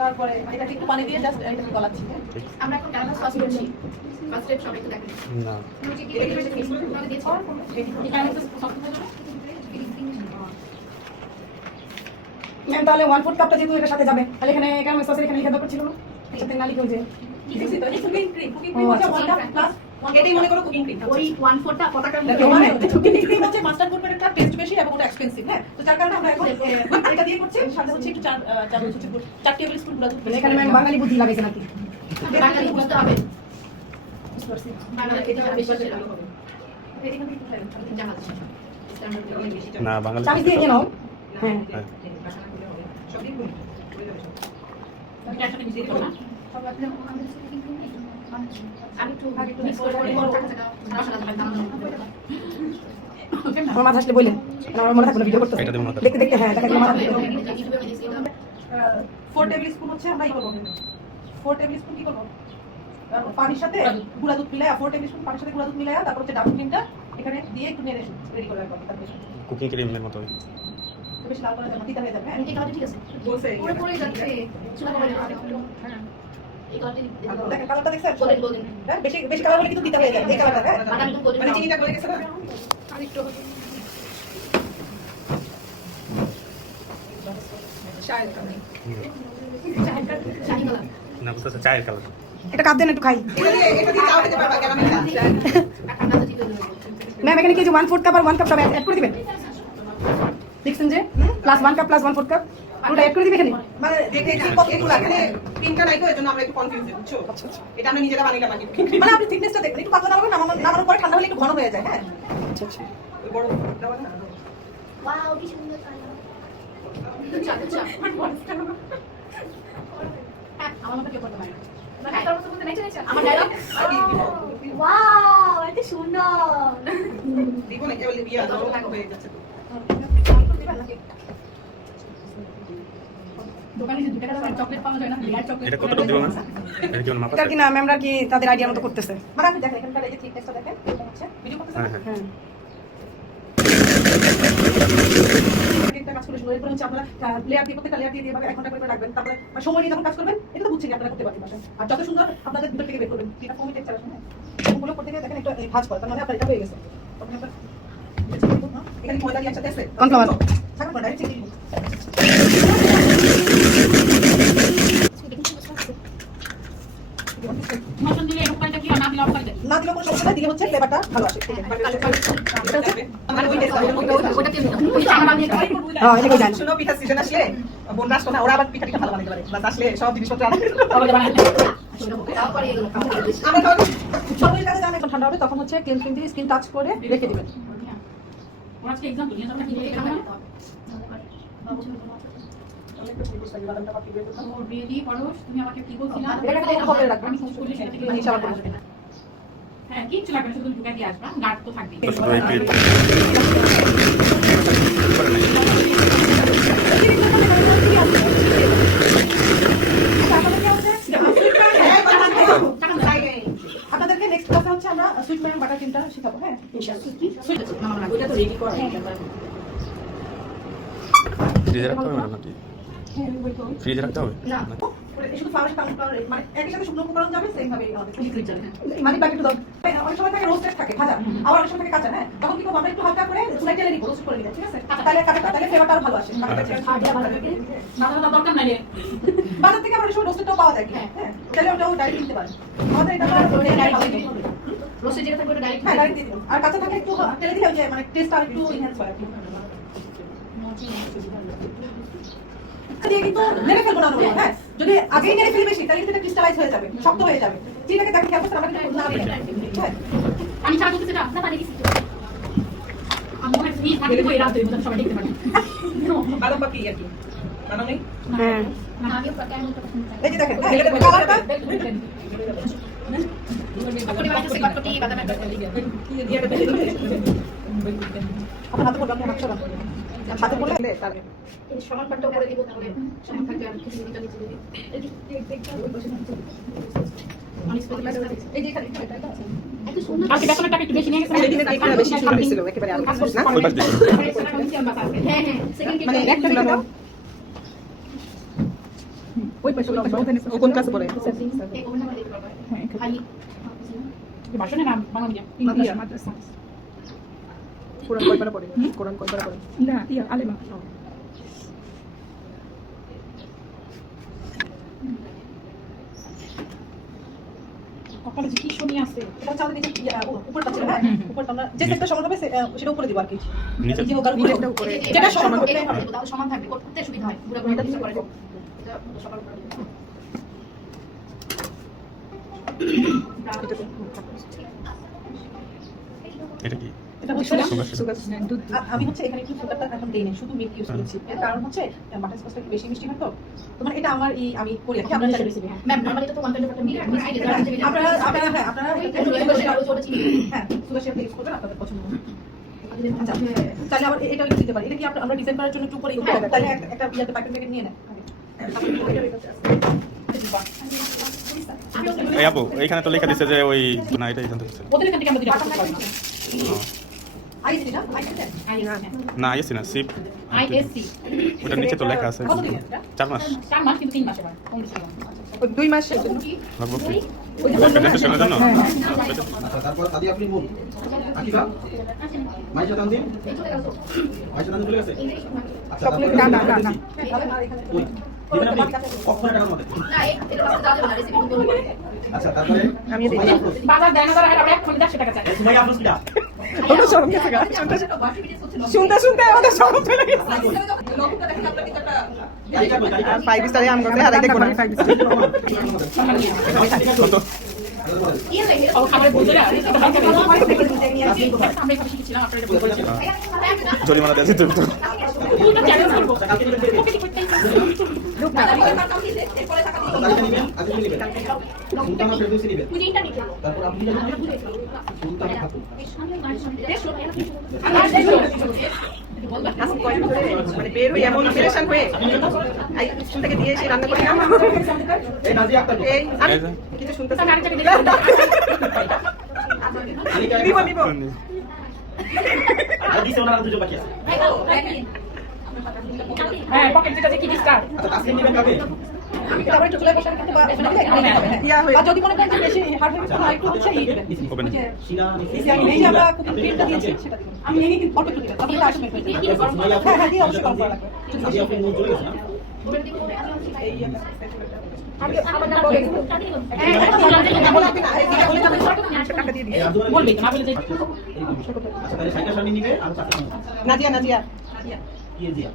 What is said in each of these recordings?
তারপরে এটাকে একটু পানি দিয়ে জাস্ট এটাকে গলাচ্ছি। আমরা এখন কেমন সস করছি ফার্স্ট স্টেপ সবাই একটু দেখেন না ম্যাম তাহলে 1/4 কাপটা যেহেতু এটার সাথে যাবে তাহলে এখানে কেমন সসের এখানে লিখে দরকার ছিল না সাথে নালি কেউ যে কুকিং ক্রিম হচ্ছে 1 কাপ প্লাস এটাই মনে করো কুকিং ক্রিম ওই 1/4 টা কত টাকা মানে কুকিং ক্রিম হচ্ছে মাস্টার্ড কোম্পানির একটা টেস্ট বেশি এবং ওটা এক্সপেন্সিভ হ্যাঁ তো যার কারণে আমরা এখন এটা দিয়ে করছি সাথে হচ্ছে একটু 4 টেবিল স্পুন গুঁড়া দুধ এখানে ম্যাম বাঙালি বুদ্ধি লাগাইছে নাকি বাঙালি বুঝতে হবে বাঙালি এটা বেশি হবে না বাঙালি চাবি দিয়ে নাও হ্যাঁ এটা একটা মিক্স করব না আমি একটু মিক্স করে আমার মাথা আসলে বললেন আমার মনে থাকবে ভিডিও করতে দেখতে দেখতে হ্যাঁ দেখা যায় মাথা 4 টেবিল স্পুন হচ্ছে আমরা কি করব 4 টেবিল স্পুন কি করব পানির সাথে গুঁড়া দুধ মিলায়া 4 টেবিল স্পুন পানির সাথে গুঁড়া দুধ মিলায়া তারপর হচ্ছে ডাবল ক্রিমটা এখানে দিয়ে একটু নেড়ে রেডি করে রাখবো তারপর কুকিং ক্রিমের মতো বেশি লাল করা যাবে না তিতা হয়ে যাবে হ্যাঁ এই কালারটা ঠিক আছে বলছে পুরো পুরো যাচ্ছে চুলা করে হ্যাঁ এই কালারটা দেখেন কালারটা দেখছেন গোল্ডেন হ্যাঁ বেশি বেশি কালার হলে কিন্তু তিতা হয়ে যায় এই কালারটা হ্যাঁ বাদামি তো গোল্ডেন মানে চিনিটা গলে গেছে না আরেকটু চায়ের কালার শাড়ি কালার না বুঝতে চায়ের কালার এটা কাপ দেন একটু খাই এটা দিয়ে চাও খেতে পারবা ক্যারামেলটা ঠান্ডা তো ঠিক হয়ে যাবে ম্যাম এখানে কি যে 1/4 কাপ আর 1 কাপ সব অ্যাড করে দিবেন দেখছেন যে প্লাস 1 কাপ প্লাস 1/4 কাপ পুরোটা অ্যাড করে দিবেন এখানে মানে দেখে কি কতগুলো এখানে প্রিন্টটা নাই তো এজন্য আমরা একটু কনফিউজ বুঝছো আচ্ছা আচ্ছা এটা আমরা নিজেরা বানাইলাম নাকি মানে আপনি থিকনেসটা দেখবেন একটু পাতলা নামাবেন নামানোর পরে ঠান্ডা হলে একটু ঘন হয়ে যায় হ্যাঁ আচ্ছা আচ্ছা বড় দাও না ওয়াও কি সুন্দর কালার চা চা আমার মতো কেউ করতে পারে আমার ডায়লগ ওয়াও এত সুন্দর দিব না কেবল বিয়া দাও হয়ে যাচ্ছে তো দোকানে যে 2 টাকা দামের চকলেট পাওয়া যায় না লেয়ার চকলেট এটা কতটুকু দিব না এটা কি মাপা এটা কি না ম্যামরা কি তাদের আইডিয়া মতো করতেছে মানে আপনি দেখেন এখানকার এই যে থিকনেসটা দেখেন এরকম হচ্ছে ভিডিও করতেছেন হ্যাঁ হ্যাঁ একটা কাজ করে শুরু এরপর হচ্ছে আপনারা লেয়ার দিয়ে প্রত্যেকটা লেয়ার দিয়ে এভাবে 1 ঘন্টা করে রাখবেন তারপরে সময় নিয়ে যখন কাজ করবেন এটা তো বুঝছেন আপনারা করতে পারবেন আর যত সুন্দর আপনাদের ভিতর থেকে বের করবেন এটা ফোমে টেক্সচার আছে হ্যাঁ এগুলো করতে গিয়ে দেখেন একটু ভাঁজ করে তার মানে আপনার এটা হয়ে গেছে তখন আপনার এখানে ময়দা দিয়ে একসাথে আছে কনফ্লাওয়ার থাকুন না ডাইরেক্ট চিনি মশলা দিলে এরকম পাইটা কি না দিলে অফ পাইটা না দিলে কোনো সমস্যা দিলে হচ্ছে ফ্লেভারটা ভালো আসে ঠিক আছে এটা হচ্ছে আমার ওই টেস্ট ওটা কি আমরা নিয়ে খাই হ্যাঁ এটা কই জানেন শুনো পিঠা সিজন আসলে বোনরা আসতো না ওরা আবার পিঠা ভালো বানাতে পারে বাস আসলে সব জিনিসপত্র আনে আমাদের বানাতে তারপরে এগুলো আমরা তো সবগুলো কাছে জানেন ঠান্ডা হবে তখন হচ্ছে ক্লিন ক্লিন দিয়ে স্কিন টাচ করে রেখে দিবেন ওরা আজকে एग्जांपल নিয়ে আমরা কি খাবো রেডি পরশ তুমি আমাকে কি বলছিলা এটা খবরে রাখবেন আমি ফোন করলে সেটা থেকে ইনশাআল্লাহ করে দেবেন হ্যাঁ কিচ্ছু লাগবে না, শুধু ঢুকে দিয়ে আসবা গার্ড তো থাকবে শুধু একটু আপনাদেরকে নেক্সট ক্লাসে হচ্ছে আমরা সুইট ম্যাম বাটার ক্রিমটা শেখাবো হ্যাঁ ইনশাআল্লাহ সুইট ওটা তো রেডি করা ফ্রিজে রাখতে হবে নাকি ফ্রিজে রাখতে হবে না শুধু ফার্স্ট কাউন্টার মানে একই সাথে শুকনো উপকরণ যাবে সেম ভাবে আমাদের লিকুইড যাবে মানে বাকি একটু দাও অনেক সময় থাকে রোস্টেড থাকে ভাজা আবার অনেক সময় থাকে কাঁচা হ্যাঁ তখন কি করব আমরা একটু হালকা করে চুলায় তেলে নিব রোস্ট করে নিব ঠিক আছে তাহলে তাহলে ফ্লেভারটা আরো ভালো আসে মাথাটা দরকার নাই রে বাজার থেকে আমরা সময় রোস্টেডটাও পাওয়া যায় হ্যাঁ তাহলে ওটাও ডাইরেক্ট নিতে পারেন আমাদের এটা রোস্টে যেটা থাকবে ওটা ডাইরেক্ট হ্যাঁ ডাইরেক্ট দিয়ে দিন আর কাঁচা থাকে একটু তেলে দিলে যে মানে টেস্ট আর একটু এনহ্যান্স হয় দিয়ে কিন্তু নেড়ে ফেলবো না আমরা হ্যাঁ যদি আগেই নেড়ে ফেলি বেশি তাহলে কিন্তু এটা ক্রিস্টালাইজ হয়ে যাবে শক্ত হয়ে যাবে চিটাকে দেখেন খেয়াল করতে আমরা কিন্তু না দিই হ্যাঁ আমি চা করতে সেটা না পানি দিছি আমি মনে হয় পানি কই রাত হইব সবাই দেখতে পারে বাদাম বাকি আর কি বাদাম নেই হ্যাঁ না আমি পাতা আমি তো এই যে দেখেন হ্যাঁ এটা কালারটা কটকটি বানাইছে কটকটি বাদামের আপনার হাতে পড়বে আপনি হাত সরান হাতে পড়লে তাহলে এই সমান পাটটা করে দিব তাহলে সমান থাকবে আর কিছু নিচে নিচে দিবি এই যে এখানে এটা আছে। এত সুন্দর আজকে বেতনের টাকা একটু বেশি নিয়ে গেছে সেদিনের কেকটা বেশি সুন্দর হয়েছিল একেবারে আরো না ওই পাশ দিয়ে হ্যাঁ হ্যাঁ সেকেন্ড মানে একটা দিকে দাও ওই পাশে ও কোন ক্লাসে পড়ে ভাষণের নাম বাংলা মিডিয়াম ইন্ডিয়া মাদ্রাসা কোরআন কয় পারা পড়ে কোরআন কয় পারা পড়ে না ইয়া আলেমা কপালে যে কি শুনি আছে এটা হচ্ছে আমাদের নিচে উপরটা ছিল, হ্যাঁ উপরটা আমরা যে সেটটা সমান হবে সেটা উপরে দিব আর কি। নিচে যে ওটার নিচেরটা উপরে যেটা সমান হবে তাহলে সমান থাকবে করতে সুবিধা হয় পুরো পুরো কিছু করে এটা সবার উপরে এটা কি এটা হচ্ছে সুগার দুধ আমি হচ্ছে এখানে একটু সুগারটা এখন দেইনি, শুধু মিল্ক ইউজ করেছি। এর কারণ হচ্ছে বাটার স্কচটা একটু বেশি মিষ্টি হয় তো। তো মানে এটা আমার আমি করি আর কি। আমরা আপনারা চাই রেসিপি হ্যাঁ ম্যাম নরমালি তো 120 মিনিট মিষ্টি ডেজার্ট হিসেবে আপনারা হ্যাঁ আপনারা ছোট চিনি হ্যাঁ সুগার শেপ ইউজ করবেন আপনাদের পছন্দ মতো। আচ্ছা তাহলে আবার এটা ইউজ দিতে পারি। এটা কি আমরা ডিজাইন করার জন্য একটু করে ইউজ করব? তাহলে একটা ইয়াতে প্যাকেট থেকে নিয়ে নেন। এই আপু এইখানে তো লেখা দিছে যে ওই না এটাই জানতে চাচ্ছি ওদের এখান থেকে আমরা দুটো করতে পারি আইসি না আইসি না আইএসসি না সিপ আইএসসি ওটার নিচে তো লেখা আছে কত দিন এটা? 4 মাস 4 মাস কিন্তু 3 মাস এবার কোন দিকে ওই 2 মাসের জন্য লাগবে কি প্রেজেন্টেশনের জন্য আচ্ছা তারপর আদি আপনি মুখ আকিবা মাইশা তানজিম মাইশা তানজিম চলে গেছে আচ্ছা চকলেট না না না তাহলে আর এখানে ওই দিবেন আপনি কখন টাকা আমাদের না এটা পাশে দাও না রেসিপি বলবো আচ্ছা তারপরে আমি সুমাইয়া আফরোজ বাজার দেয় না তারা আমরা 1 100 টাকা চাই সুমাইয়া আফরোজ কিটা ওটা শরম গেছে গা শুনতে শুনতে ওটা শরম চলে গেছে তালিকা কই তালিকা আর 5 স্টারে আম গেছে হারাই দেখো না 5 স্টার কত ও খাবারের বলতে না এটা বাচ্চা আমরা এখানে শিখেছিলাম আপনারা এটা বলতে জরিমানা দিয়ে দিতে হতো পুরো চ্যালেঞ্জ করব তালিকা নেবেন আদি নেবেন সুলতানা ফেরদৌসি নেবেন পুজিটা নিতে তারপর আপনি যাবেন সুলতানা খাতুন আজকে কয়দিন ধরে মানে বের হই এমন পেরেশান হয়ে আই স্কুল থেকে দিয়ে এসে রান্না করি না এই নাজিয়া আক্তার এই আমি কিছু শুনতেছি না তালিকা নিব নিব আর দিছে ওনারা দুজন বাকি আছে হ্যাঁ পকেট যেটা যে কি ডিসকাউন্ট আচ্ছা তাসলিম নেবেন কাকে এটা আবার একটু চলে বসার কিন্তু বা এখানে ইয়া হয়ে আর যদি মনে করেন যে বেশি হার্ড হয়ে গেছে একটু হচ্ছে এই দিবেন। ওপেন ওই যে শিলা এই যে আমরা কুকিং ক্রিমটা দিয়েছি সেটা দিবেন। আমি এই কিন্তু অল্প একটু দিবেন। তাহলে আসবে সুমাইয়া হ্যাঁ হ্যাঁ আফরোজ দিয়ে অবশ্যই কম করা লাগবে। আদি আপনি মুখ চলে গেছে না টাকা দিয়ে দিই এই আব্দুল বলবে না বলে যে আচ্ছা তাহলে সাইকেল সামনে নিবে আর চারটা নাজিয়া নাজিয়া কি দিয়া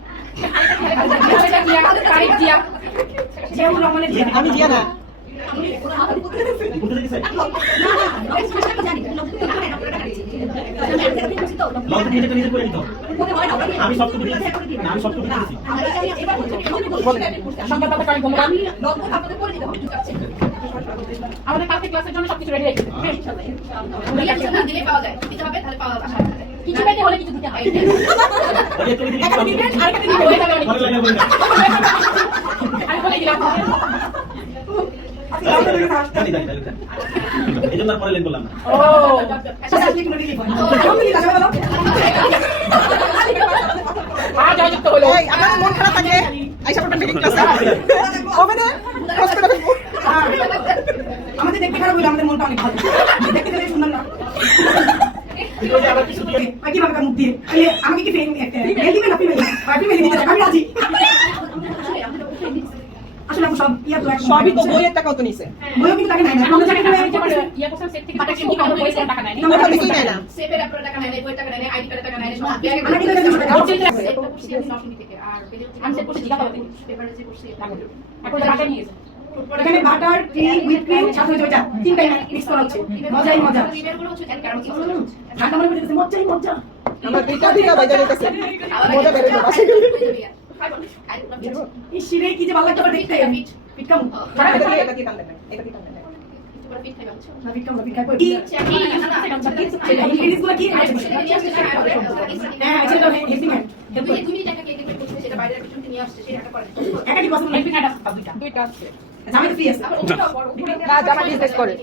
আমি জিয়া না কোনটা দিছে লগ নিজে নিজে করে নিতে আমি সবটুকু দিয়েছি না আমি সবটুকু দিয়েছি সংবাদদাতা কয়েক বললাম আপনাদের করে দিতে হবে। আমাদের কালকে ক্লাসের জন্য সবকিছু রেডি রেখেছি কিছু পেতে হলে কিছু দিতে হয় আরে তুমি দিবি আরেকটা দিতে হয়ে যাবে অনেক। ভালো লাগে বলে আমি বলে দিলাম জানি জানি জানি এই জন্য আর পরে লেন বললাম না ও আজ অযুক্ত হলো এই আপনাদের মন খারাপ থাকে আইসা পড়বেন মেকিং ক্লাসে হবে না হসপিটালে আমাদের দেখতে খারাপ হইলে আমাদের মনটা অনেক ভালো। দেখতে দেখতে শুনলাম না। কিভাবে তার মুখ দিয়ে আমাকে কি মেল দিবেন না ফিমেল ফিমেল দিতে আমি রাজি। আসলে আমি সব ইয়া তো সবই তো বইয়ের টাকাও তো নিছে বইও কিন্তু তাকে নাই না। আমরা জানি ইয়া কোথাও সেট থেকে টাকা কিনতে হবে পয়সা টাকা নাই ওটা কিছুই নেয় না সেপের আপনার টাকা নাই বই টাকা নাই আইডি কার্ডের টাকা নাই সব আমি কিন্তু আমি সেট করছি জিজ্ঞাসা করতে পেপারে যে করছি এখন টাকা নিয়ে গেছে এখানে বাটার টি হুইপ ক্রিম সাথে হচ্ছে ওইটা তিনটাই মিক্স করা হচ্ছে মজাই মজা রিবেলগুলো হচ্ছে কারণ কি ঠান্ডা মনে করতেছে মজাই মজা আমার দুইটা বাজার হইতাছে মজা বের হইলো বাসে গেলে এই শিরে কি যে ভালো লাগতো দেখতে পিটকাম এটা দিয়ে টান দেন এটা দিয়ে টান দেন না পিটকাম না পিটকাম কি ইংলিশ গুলো কি হ্যাঁ এটা হেল্পিং হ্যান্ড একাই পসিবল হেল্পিং হ্যান্ড দুইটা দুইটা আছে আমি ফ্রি আছে না জামা বিজনেস করে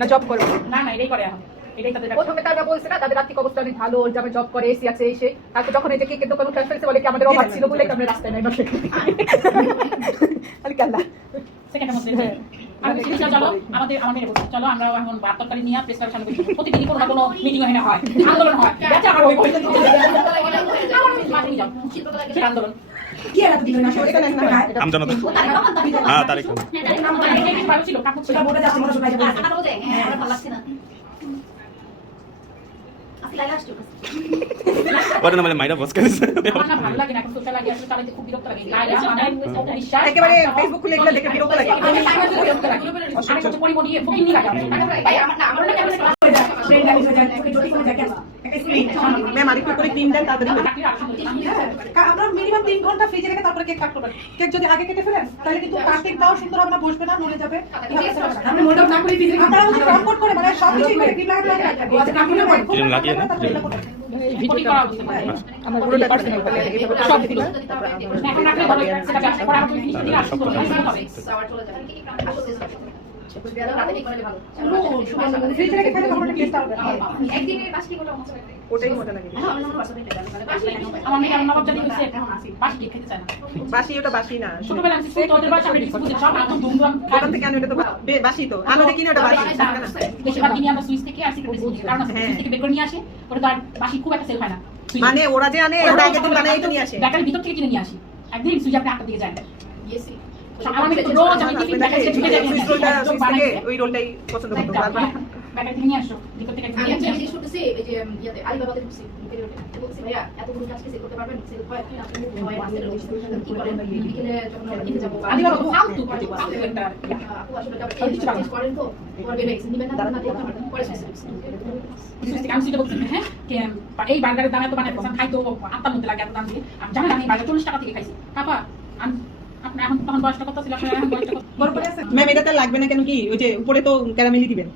না জব করবে? না না এটাই করে এখন, এটাই তাদের ব্যবসা। প্রথমে তারা বলছে না তাদের আর্থিক অবস্থা অনেক ভালো, ওর জামাই জব করে, এসি আছে, এসে তারপর যখন এই যে কেকের দোকান উঠে ফেলছে বলে কি আমাদের অভাব ছিল বলে আমরা রাস্তায় নাই বসে আলকাল্লা। সেকেন্ডের মধ্যে আর কিছু চলো আমাদের আমাদের বলছি চলো আমরা এখন ভাত তরকারি নিয়ে প্রেস ক্লাব সামনে বসি। প্রতিদিনই কোনো না কোনো মিটিং এখানে হয়, আন্দোলন হয়, বেচা আমার ওই বইতে মাঠে যাও সেটা আন্দোলন। কি আর দিবেন না এখানে না আমজনতা হ্যাঁ তারিখ ভালো ছিল কাপড় ছিল সেটা বলে যাচ্ছে মানুষ ভাই ওটা না মানে মাইরা বস করেছে আমার না ভালো লাগে না, এখন সোশ্যাল মিডিয়া আসলে চালাইতে খুব বিরক্ত লাগে। লাইলা মানে বিশ্বাস একেবারে ফেসবুক খুলে এগুলো দেখে বিরক্ত লাগে। আমি বিরক্ত লাগে। আমি কত পরিমণি ফকিং নি লাগে ভাই আমার না আমার না কেমন ট্রেন গাড়ি হয়ে যায় ওকে জটি করে যায় কেন একটা স্ক্রিন ম্যাম আরেকটু করে ক্রিম দেন তাড়াতাড়ি। আমরা মিনিমাম 3 ঘন্টা ফ্রিজে রেখে তারপরে কেক কাট করবেন। কেক যদি আগে কেটে ফেলেন তাহলে কিন্তু কাটিংটাও সুন্দর হবে না, বসবে না, নড়ে যাবে। আপনি মোটা না করে ফ্রিজে আপনারা হচ্ছে কমফোর্ট করে মানে সব কিছু করে ক্রিম লাগাতে লাগে আচ্ছা কাটিংটা করে ক্রিম লাগিয়ে না ভিডিও করা উচিত আমার পুরোটা পার্সোনাল করে এইভাবে সব দিল। এখন রাখলে ভালো সেটা ব্যবসা করা তুমি ফিনিশ দিয়ে আসতে হবে। ফ্রিজে রেখে খেলে তখন টেস্ট হবে। ওটাই মজা লাগে। আমার মেয়ে আমার নবাব জানি হইছে বাসি কেক খেতে চায় না। বাসি ওটা বাসি না। ছোটবেলা আমি স্কুল তোদের বাসা আমরা ডিসকুট সব একদম ধুমধাম দোকান থেকে আনো এটা তো বাসি তো। আনো দেখি না ওটা বাসি। বেশিরভাগ কিনে আমরা সুইচ থেকে আর সিক্রেট বিস্কুট কারণ আছে সুইচ থেকে বের করে নিয়ে আসে, ওটা তো আর বাসি খুব একটা সেল হয় না। মানে ওরা যে আনে ওরা আগের দিন বানাই তো নিয়ে আসে। ব্যাটারির ভিতর থেকে কিনে নিয়ে আসি, একদিন সুইচ আপনি আটটা দিয়ে যায় আমার মেয়ে তো রোজ আমি টিফিন প্যাকেট থেকে ঢুকে যাই সুইচ রোলটা সুইচ থেকে ওই রোলটাই পছন্দ করতো বারবার। ব্যাটারি থেকে নিয়ে আসো ভিতর থেকে নিয়ে আসো। আলিবাবা তো ফালতু ফালতু একটা আমি সেটা বলছি হ্যাঁ এই বার্গারের দাম এত বানায় খাই তো আটটার মধ্যে লাগে এত দাম দিয়ে আমি জানেন আমি বার্গার 40 টাকা থেকে খাইছি কাপা আপনি এখন তখন 10 টাকা কত ছিল আপনার এখন 10 টাকা বড় করে আছে ম্যাম এটা তো লাগবে না কেন কি ওই যে উপরে তো ক্যারামেলি দিবেন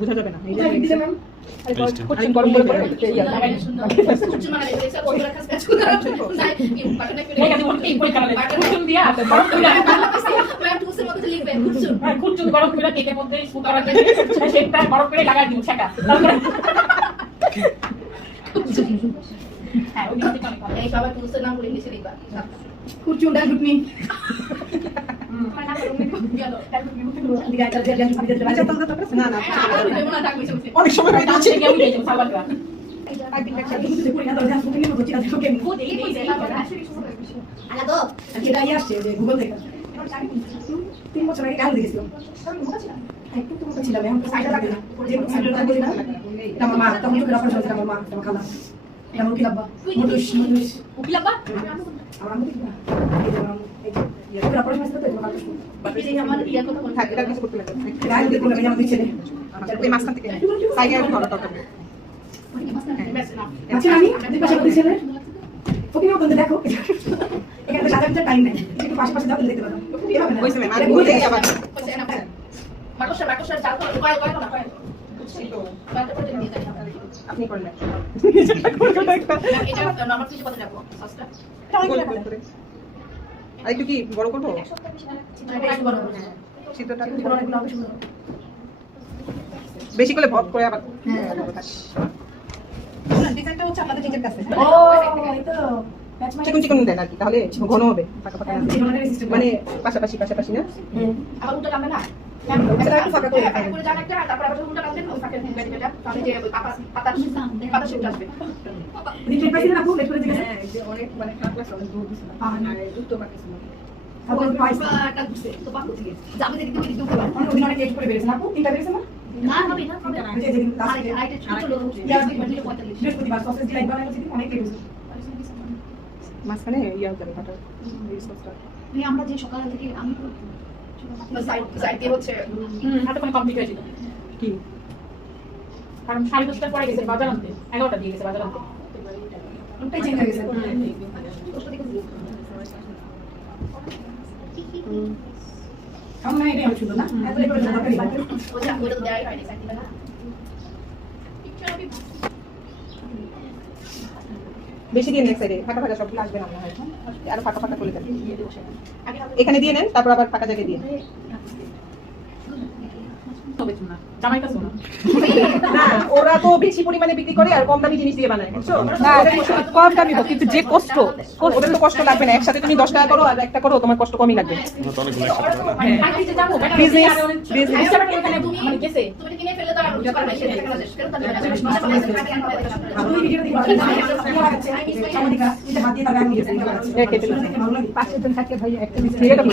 বোঝা যাবে না। এই যে দিলে ম্যাম কুচিং গরম করে করে লেখা দিব এই বই কালারে কুচুন দিয়া গরম করে কুচুন গরম করে কেকের মধ্যে স্পুন করা দিয়ে সেটা গরম করে লাগাই দিব সেটা তারপরে হ্যাঁ ওই দিকে অনেক ভালো এই বাবা টুলসের নাম বলে লিখে দিবা কুরচুন ডাল গুটনি না না মনে থাকবে অনেক সময় হয়ে দাম যাচ্ছে। থেকে আমি যাই সালবারটা আলাদা গুগল থেকে 3 বছর আগে কাল দেখেছিলাম একটু তো মতো ছিলাম এখন তো সাইডে লাগে না যে সাইডে লাগে না আমার মা তখন তো রাফা চলছে আমার মা আমার খালা এমন কি লাব্বা মুদুস উকিলাবা আমার মা কি এই যে রাফা চলছে তো বাকি যে আমার ইয়ার কথা মনে থাকে এটা কিছু করতে লাগে। গায় দেখো না আমার দিচ্ছে না এই মাঝখান থেকে সাইডে একটু ভালো তরকারি। আচ্ছা আমি দুই পাশে দিচ্ছে না ওকে ওখানে দেখো এখানে তো সাদা টাইম নেই একটু পাশে যাও দেখতে পারো এভাবে না কইছে ম্যাম আর ভুল থেকে আবার মাকড়সার চাল করে কয় কয় না কয় আপনি করলেন এটা নরমাল কিছু কথা রাখবো সসটা আর একটু কি বড় করবো এটা একটু বড় করে সিদ্ধটা অনেকগুলো হবে সুন্দর বেশি করে ভদ করে আবার ডিজাইনটা হচ্ছে আপনাদের নিজের কাছে ও এই তো চিকন চিকন দেন আর কি তাহলে ঘন হবে ফাঁকা ফাঁকা না মানে পাশাপাশি পাশাপাশি না। আবার উল্টো টানবে না এটা একটু ফাঁকা করে করে যান একটা তারপর আবার উল্টো টানবেন ওই ফাঁকে ব্যাটারিটা তাহলে যে পাতা পাতা পাতা শুট আসবে ডিজাইন পাইছেন আপু লেট করে দিয়েছেন হ্যাঁ যে অনেক মানে ক্লাস অনেক দূর দিছিল আর দুটো বাকি ছিল। আপু পাইছেন একটা ঘুরছে তো পাকো থেকে যাবে দেখি তুমি দিতে পারো অনেক দিন অনেক লেট করে বেরিয়েছেন আপু তিনটা বেরিয়েছেন না না হবে না হবে না যে যেদিন লাস্ট আরেকটা আরেকটা ছোট লোক ইয়ার দিকে 45 বৃহস্পতিবার সসেজ ডিলাইট বানানো সেদিন অনেক লেট হয়েছে মাঝখানে ইয়া যাবে ফাটা এই সসটা আমরা যে সকাল থেকে আমি সাইড সাইড দিয়ে হচ্ছে হাতে কোনো কমপ্লিট হয়েছিল কি কারণ 10:30টার পরে গেছে বাজার আনতে 11টা দিয়ে গেছে বাজার আনতে ওটাই চেঞ্জ হয়ে গেছে আমার এটা ছিল না এত লেট করে দরকার নেই ওটা ওটা দেয়াই হয়নি সাইড দিবে না বেশি দিয়ে নেক্সট সাইডে ফাঁকা ফাঁকা সবগুলো আসবে না মনে হয় আর ফাঁকা ফাঁকা করে দেন এখানে দিয়ে নেন তারপর আবার ফাঁকা জায়গায় দিয়ে বেচুন না, জামাইকা শোনা। না ওরা তো বেশি পরিমাণে বিক্রি করে আর কম দামি জিনিস দিয়ে বানায় বুঝছো না কম দামি হোক কিন্তু যে কষ্ট ওদের তো কষ্ট লাগবে না একসাথে তুমি 10 টাকা করো আর একটা করো তোমার কষ্ট কমই লাগবে আমরা তো অনেকগুলো একসাথে করো না? কাকিতে যাবো, বেটা Business, আর অনেক- business. বুঝতে পারলি ওখানে মানে গেছে। তুমি কিনে ফেলে তো আর বুঝতে পারবে না, সেটা ফেরত দেবে না। তুমি ভিডিও দিবা সামনে দিকা এটা হাত দিয়ে তারপরে আমি গেছি পাঁচজন থাকে ভাই একটা মিস্ত্রি এটা